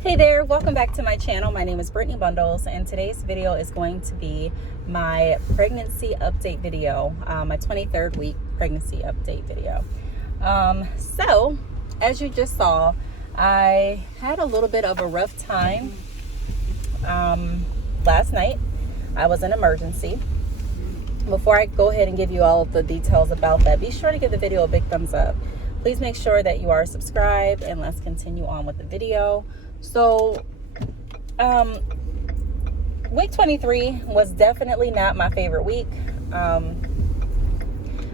Hey there, welcome back to my channel. My name is Brittany Bundles, and today's video is going to be my pregnancy update video, my 23rd week pregnancy update video. So as you just saw, I had a little bit of a rough time last night. I was in emergency. Before I go ahead and give you all of the details about that, be sure to give the video a big thumbs up. Please make sure that you are subscribed, and let's continue on with the video. So week 23 was definitely not my favorite week. I'm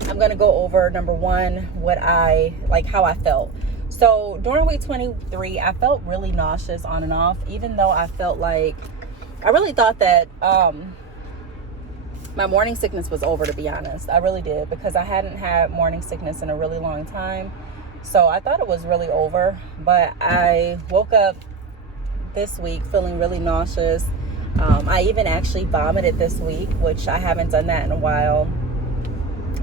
going to go over, number one, how I felt. So during week 23, I felt really nauseous on and off, even though I really thought that my morning sickness was over, to be honest. I really did, because I hadn't had morning sickness in a really long time. So I thought it was really over, but I woke up this week feeling really nauseous. I even actually vomited this week, which I haven't done that in a while.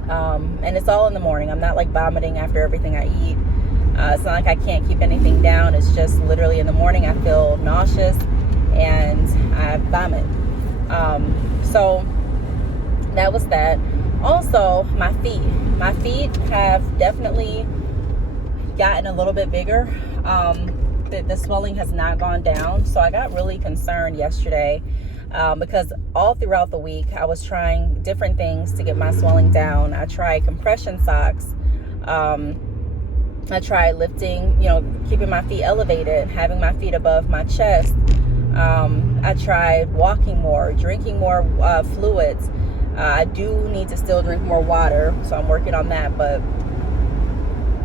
And it's all in the morning. I'm not like vomiting after everything I eat. It's not like I can't keep anything down. It's just literally in the morning I feel nauseous and I vomit. So that was that. Also, my feet have definitely gotten a little bit bigger. The swelling has not gone down, so I got really concerned yesterday because all throughout the week I was trying different things to get my swelling down. I tried compression socks. I tried lifting, keeping my feet elevated, having my feet above my chest. I tried walking more, drinking more fluids. I do need to still drink more water, so I'm working on that, but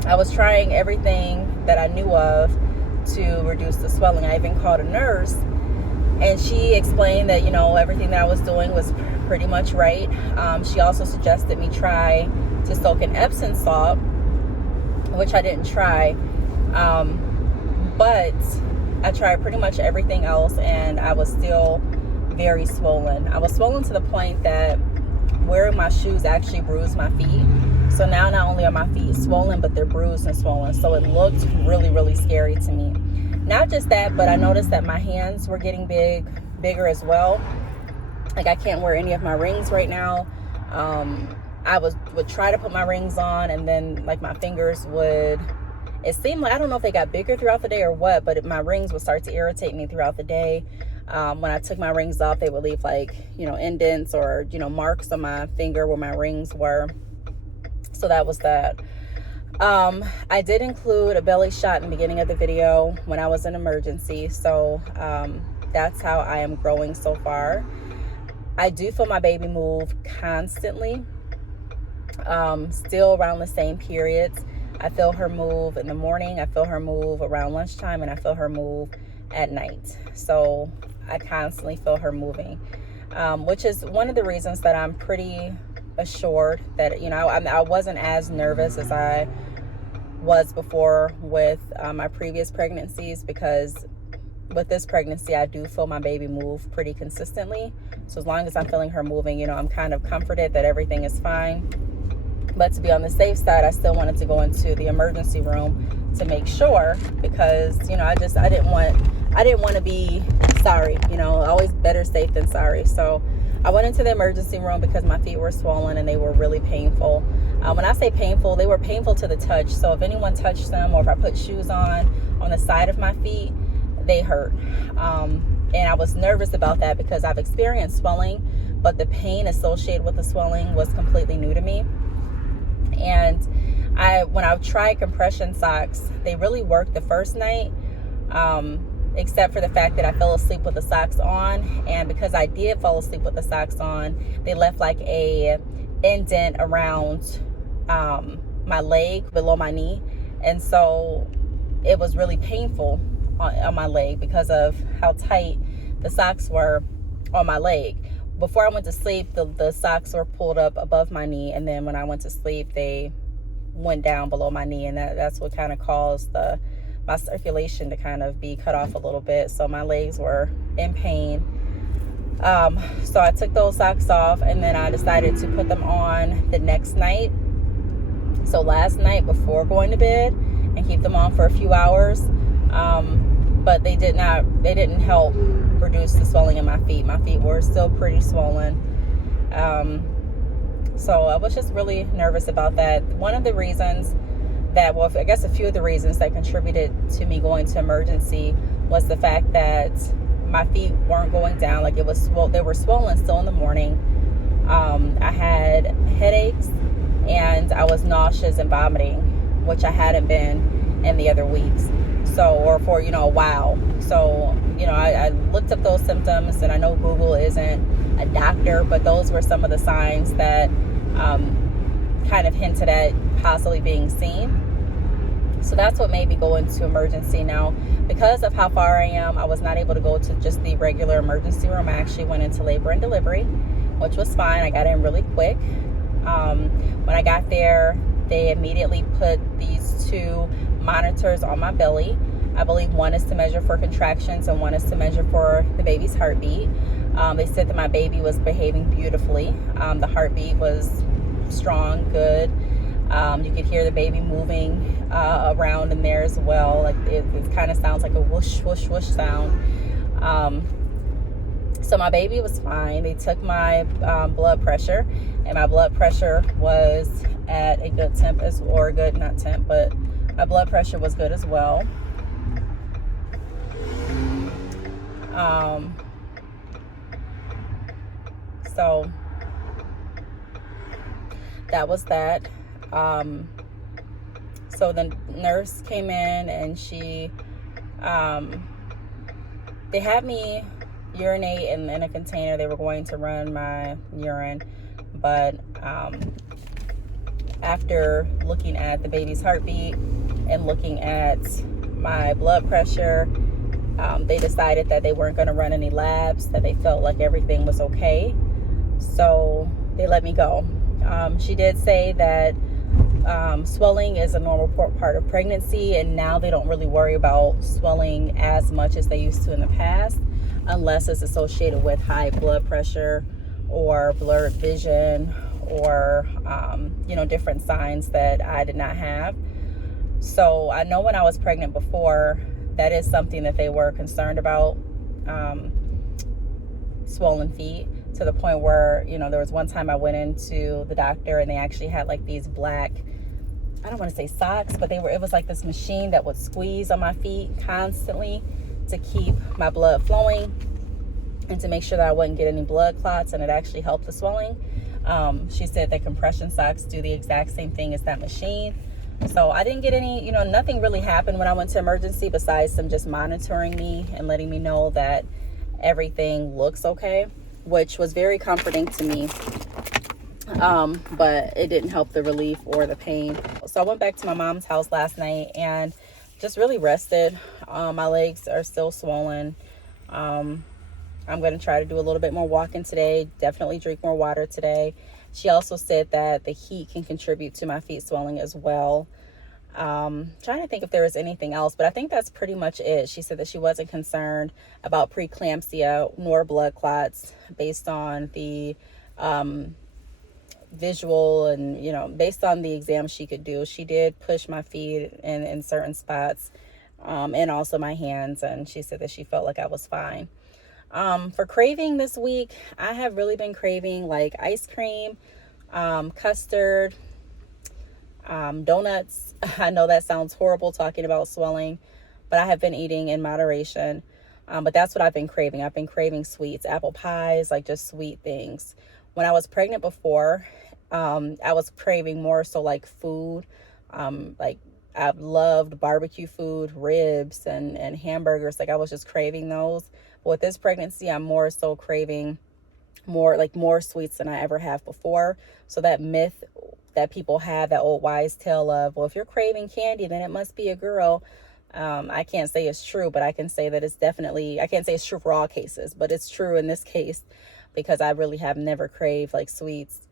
I was trying everything that I knew of to reduce the swelling. I even called a nurse, and she explained that everything that I was doing was pretty much right. She also suggested me try to soak in Epsom salt, which I didn't try, but I tried pretty much everything else, and I was still very swollen. I was swollen to the point that wearing my shoes actually bruised my feet. So now not only are my feet swollen, but they're bruised and swollen. So it looked really, really scary to me. Not just that, but I noticed that my hands were getting bigger as well. Like I can't wear any of my rings right now. I would try to put my rings on, and then like my fingers it seemed like, I don't know if they got bigger throughout the day or what, but my rings would start to irritate me throughout the day. When I took my rings off, they would leave indents or, marks on my finger where my rings were. So that was that. I did include a belly shot in the beginning of the video when I was in emergency. So that's how I am growing so far. I do feel my baby move constantly, still around the same periods. I feel her move in the morning, I feel her move around lunchtime, and I feel her move at night. So I constantly feel her moving, which is one of the reasons that I'm pretty assured that, you know, I wasn't as nervous as I was before with my previous pregnancies, because with this pregnancy, I do feel my baby move pretty consistently. So as long as I'm feeling her moving, you know, I'm kind of comforted that everything is fine. But to be on the safe side, I still wanted to go into the emergency room to make sure, because, you know, I didn't want to be sorry, you know, always better safe than sorry. So I went into the emergency room because my feet were swollen and they were really painful. When I say painful, they were painful to the touch. So if anyone touched them, or if I put shoes on the side of my feet, they hurt. And I was nervous about that because I've experienced swelling, but the pain associated with the swelling was completely new to me. And when I tried compression socks, they really worked the first night, except for the fact that I fell asleep with the socks on. And because I did fall asleep with the socks on, they left like a indent around my leg below my knee. And so it was really painful on my leg because of how tight the socks were on my leg. Before I went to sleep, the socks were pulled up above my knee, and then when I went to sleep, they went down below my knee, and that's what kind of caused my circulation to kind of be cut off a little bit. So my legs were in pain. So I took those socks off, and then I decided to put them on the next night. So last night before going to bed, and keep them on for a few hours. But they didn't help reduce the swelling in my feet. My feet were still pretty swollen. So I was just really nervous about that. One of the reasons that, well, I guess a few of the reasons that contributed to me going to emergency was the fact that my feet weren't going down. Like, they were swollen still in the morning. I had headaches, and I was nauseous and vomiting, which I hadn't been in the other weeks. So, or for, you know, a while. So, you know, I looked up those symptoms, and I know Google isn't a doctor, but those were some of the signs that kind of hinted at possibly being seen. So that's what made me go into emergency. Now, because of how far I am, I was not able to go to just the regular emergency room. I actually went into labor and delivery, which was fine. I got in really quick. When I got there, they immediately put these 2 monitors on my belly. I believe one is to measure for contractions and one is to measure for the baby's heartbeat. They said that my baby was behaving beautifully. The heartbeat was strong, good. You could hear the baby moving around in there as well. Like, it kind of sounds like a whoosh, whoosh, whoosh sound. So my baby was fine. They took my blood pressure, and my blood pressure was at a good temp but my blood pressure was good as well. So that was that. So the nurse came in, and they had me urinate in a container. They were going to run my urine, but after looking at the baby's heartbeat and looking at my blood pressure, they decided that they weren't going to run any labs, that they felt like everything was okay. So they let me go. She did say that swelling is a normal part of pregnancy, and now they don't really worry about swelling as much as they used to in the past, unless it's associated with high blood pressure or blurred vision or different signs that I did not have. So I know when I was pregnant before, that is something that they were concerned about, swollen feet, to the point where, there was one time I went into the doctor, and they actually had like these black, I don't want to say socks, but it was like this machine that would squeeze on my feet constantly to keep my blood flowing and to make sure that I wouldn't get any blood clots, and it actually helped the swelling. She said that compression socks do the exact same thing as that machine. So I didn't get any, nothing really happened when I went to emergency besides them just monitoring me and letting me know that everything looks okay, which was very comforting to me. But it didn't help the relief or the pain. So I went back to my mom's house last night and just really rested. My legs are still swollen. I'm going to try to do a little bit more walking today. Definitely drink more water today. She also said that the heat can contribute to my feet swelling as well. Trying to think if there was anything else, but I think that's pretty much it. She said that she wasn't concerned about preeclampsia nor blood clots based on the visual and, you know, based on the exam she could do. She did push my feet in certain spots, and also my hands, and she said that she felt like I was fine. For craving this week, I have really been craving like ice cream, custard, donuts. I know that sounds horrible talking about swelling, but I have been eating in moderation. But that's what I've been craving. I've been craving sweets, apple pies, like just sweet things. When I was pregnant before, I was craving more so like food. Like I've loved barbecue food, ribs and hamburgers. Like I was just craving those. But with this pregnancy, I'm more so craving more sweets than I ever have before. So that myth that people have, that old wise tale of, well, if you're craving candy, then it must be a girl. I can't say it's true, but I can say that it's definitely, I can't say it's true for all cases, but it's true in this case because I really have never craved like sweets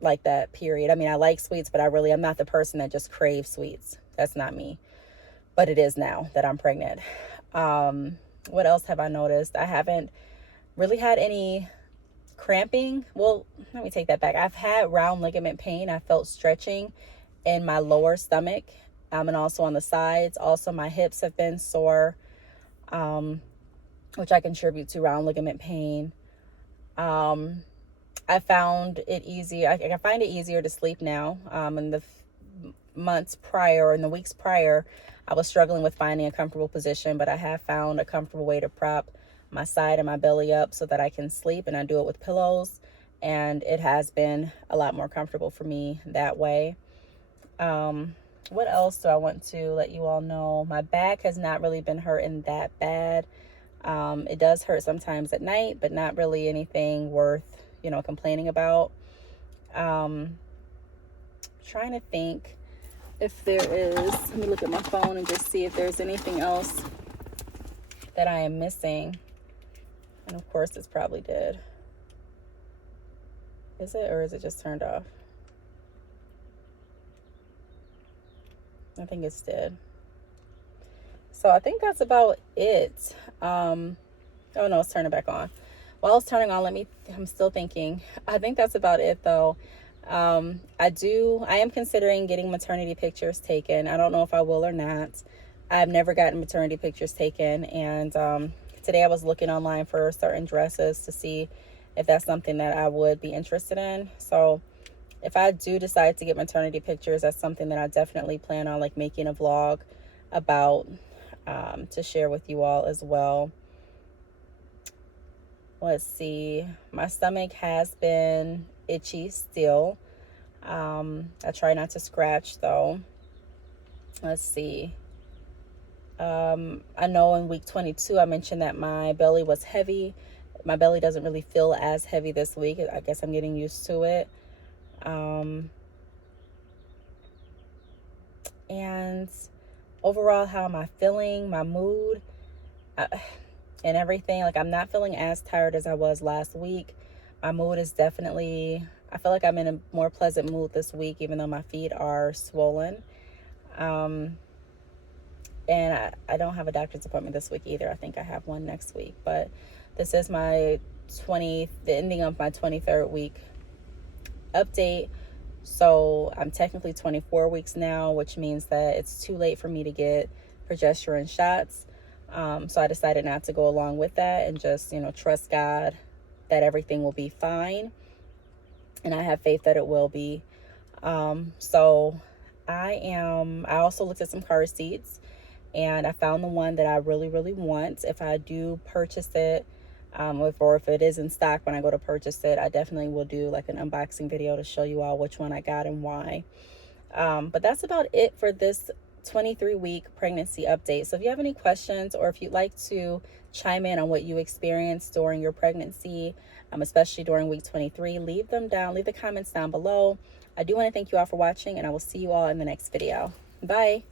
like that, period. I mean, I like sweets, but I'm not the person that just craves sweets. That's not me, but it is now that I'm pregnant. What else have I noticed? I haven't really had any cramping. Well, let me take that back. I've had round ligament pain. I felt stretching in my lower stomach, and also on the sides. Also, my hips have been sore, which I contribute to round ligament pain. I found it easy. I find it easier to sleep now. In the months prior, or in the weeks prior, I was struggling with finding a comfortable position, but I have found a comfortable way to prop my side and my belly up so that I can sleep, and I do it with pillows, and it has been a lot more comfortable for me that way. What else do I want to let you all know? My back has not really been hurting that bad. It does hurt sometimes at night, but not really anything worth, complaining about. Trying to think if there is, let me look at my phone and just see if there's anything else that I am missing. And of course it's probably dead. Is it, or is it just turned off? I think it's dead. So I think that's about it. Oh no, it's turning back on. While it's turning on, I'm still thinking. I think that's about it though. I am considering getting maternity pictures taken. I don't know if I will or not. I've never gotten maternity pictures taken, and today I was looking online for certain dresses to see if that's something that I would be interested in. So if I do decide to get maternity pictures, that's something that I definitely plan on like making a vlog about, to share with you all as well. Let's see. My stomach has been itchy still. I try not to scratch though. Let's see. I know in week 22, I mentioned that my belly was heavy. My belly doesn't really feel as heavy this week. I guess I'm getting used to it. And overall, how am I feeling? My mood and everything. Like, I'm not feeling as tired as I was last week. My mood is definitely, I feel like I'm in a more pleasant mood this week, even though my feet are swollen. And I don't have a doctor's appointment this week either. I think I have one next week. But this is the ending of my 23rd week update. So I'm technically 24 weeks now, which means that it's too late for me to get progesterone shots. So I decided not to go along with that and just, trust God that everything will be fine. And I have faith that it will be. So I also looked at some car seats, and I found the one that I really, really want. If I do purchase it, or if it is in stock when I go to purchase it, I definitely will do like an unboxing video to show you all which one I got and why. But that's about it for this 23-week pregnancy update. So if you have any questions, or if you'd like to chime in on what you experienced during your pregnancy, especially during week 23, leave the comments down below. I do want to thank you all for watching, and I will see you all in the next video. Bye.